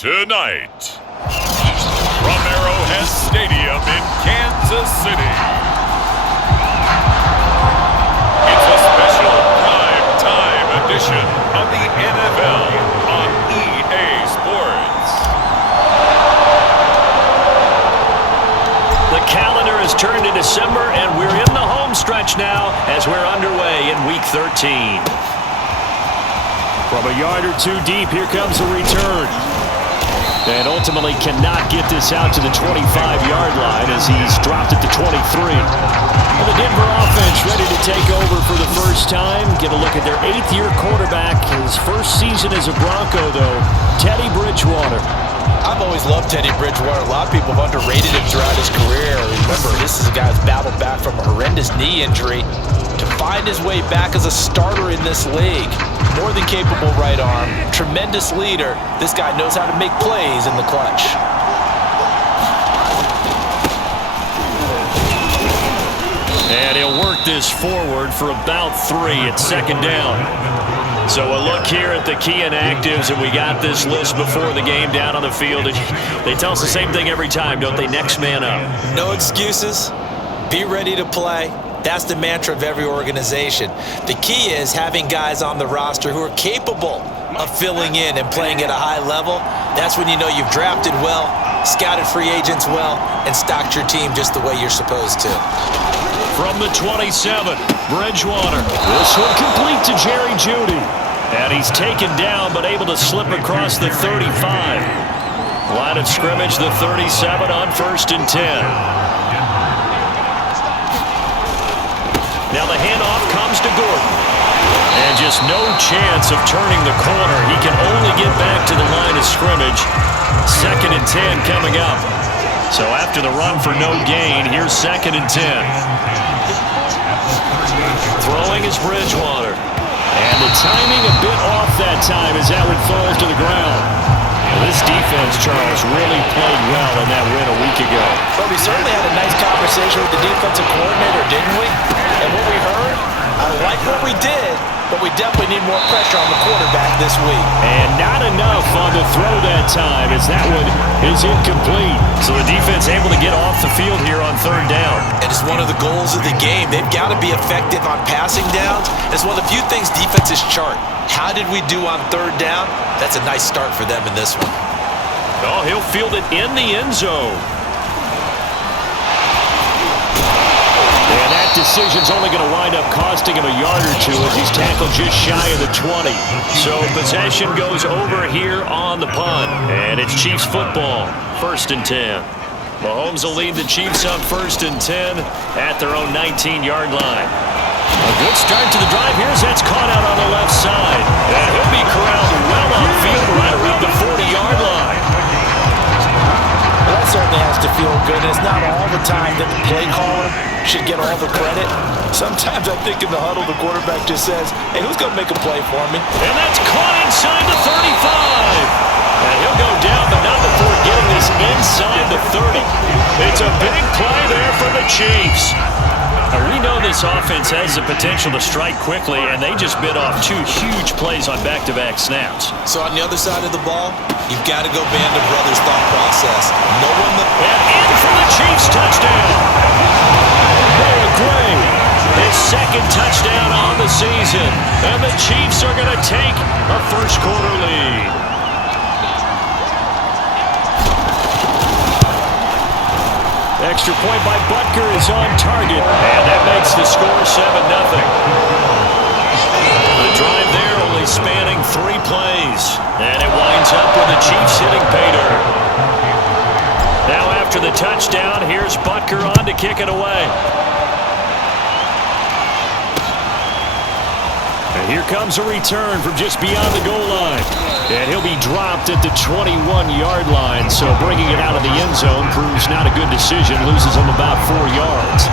Tonight, from Arrowhead Stadium in Kansas City, it's a special prime-time edition of the NFL on EA Sports. The calendar has turned to December, and we're in the home stretch now as we're underway in Week 13. From a yard or two deep, here comes the return. And ultimately cannot get this out to the 25-yard line as he's dropped it to 23. Well, the Denver offense ready to take over for the first time. Get a look at their 8th-year quarterback. His first season as a Bronco, though, Teddy Bridgewater. I've always loved Teddy Bridgewater. A lot of people have underrated him throughout his career. Remember, this is a guy who's battled back from a horrendous knee injury to find his way back as a starter in this league. More than capable right arm, tremendous leader. This guy knows how to make plays in the clutch. And he'll work this forward for about 3 at second down. So a look here at the key inactives, and we got this list before the game down on the field. They tell us the same thing every time, don't they? Next man up. No excuses. Be ready to play. That's the mantra of every organization. The key is having guys on the roster who are capable of filling in and playing at a high level. That's when you know you've drafted well, scouted free agents well, and stocked your team just the way you're supposed to. From the 27, Bridgewater. This one complete to Jerry Jeudy. And he's taken down but able to slip across the 35. Line of scrimmage, the 37 on 1st and 10. Now the handoff comes to Gordon. And just no chance of turning the corner. He can only get back to the line of scrimmage. 2nd and 10 coming up. So after the run for no gain, here's 2nd and 10. Throwing is Bridgewater. And the timing a bit off that time as that one falls to the ground. Well, this defense, Charles, really played well in that win a week ago. But we certainly had a nice conversation with the defensive coordinator, didn't we? And what we heard, I like what we did, but we definitely need more pressure on the quarterback this week. And not enough on the throw that time as that one is incomplete. So the defense able to get off the field here on 3rd down. And it's one of the goals of the game. They've got to be effective on passing downs. It's one of the few things defenses chart. How did we do on 3rd down? That's a nice start for them in this one. Oh, he'll field it in the end zone. And that decision's only going to wind up costing him a yard or two as he's tackled just shy of the 20. So possession goes over here on the punt. And it's Chiefs football, 1st and 10. Mahomes will lead the Chiefs on 1st and 10 at their own 19-yard line. A good start to the drive. Here's that's caught out on the left side. And he'll be corralled well upfield right around the 40-yard line. Well, that certainly has to feel good. It's not all the time that the play caller should get all the credit. Sometimes I think in the huddle the quarterback just says, hey, who's going to make a play for me? And that's caught inside the 35. And he'll go down, but not before getting this inside the 30. It's a big play there for the Chiefs. Now, we know this offense has the potential to strike quickly, and they just bit off 2 huge plays on back-to-back snaps. So on the other side of the ball, you've got to go band of brothers thought process. No one and in for the Chiefs touchdown. Noah Gray, his 2nd touchdown on the season. And the Chiefs are going to take a first-quarter lead. Extra point by Butker is on target, and that makes the score 7-0. The drive there only spanning 3 plays, and it winds up with the Chiefs hitting pay dirt. Now after the touchdown, here's Butker on to kick it away. And here comes a return from just beyond the goal line. And he'll be dropped at the 21-yard line, so bringing it out of the end zone proves not a good decision, loses him about 4 yards.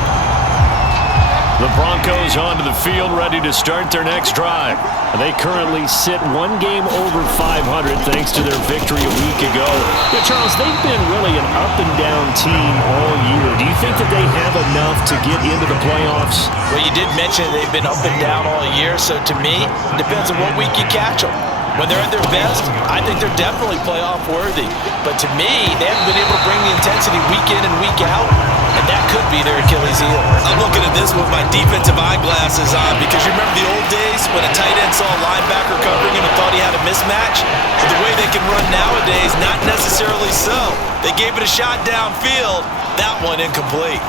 The Broncos onto the field, ready to start their next drive. They currently sit 1 game over 500 thanks to their victory a week ago. But Charles, they've been really an up-and-down team all year. Do you think that they have enough to get into the playoffs? Well, you did mention they've been up and down all year, so to me, it depends on what week you catch them. When they're at their best, I think they're definitely playoff worthy. But to me, they haven't been able to bring the intensity week in and week out, and that could be their Achilles heel. I'm looking at this with my defensive eyeglasses on because you remember the old days when a tight end saw a linebacker covering him and thought he had a mismatch? But the way they can run nowadays, not necessarily so. They gave it a shot downfield. That one incomplete.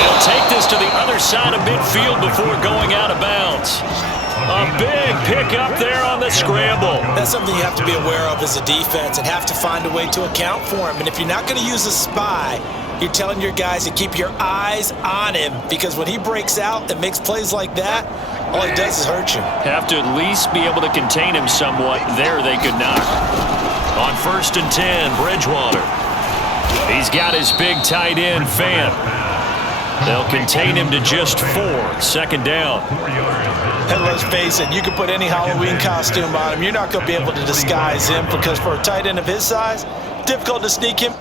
They'll take this to the other side of midfield before going out of bounds. A big pickup there on the scramble. That's something you have to be aware of as a defense and have to find a way to account for him. And if you're not going to use a spy, you're telling your guys to keep your eyes on him, because when he breaks out and makes plays like that, all he does is hurt you. Have to at least be able to contain him somewhat. There they could not. On 1st and 10, Bridgewater. He's got his big tight end, Fan. They'll contain him to just 4. 2nd down. And let's face it, you can put any Halloween costume on him. You're not going to be able to disguise him, because for a tight end of his size, difficult to sneak him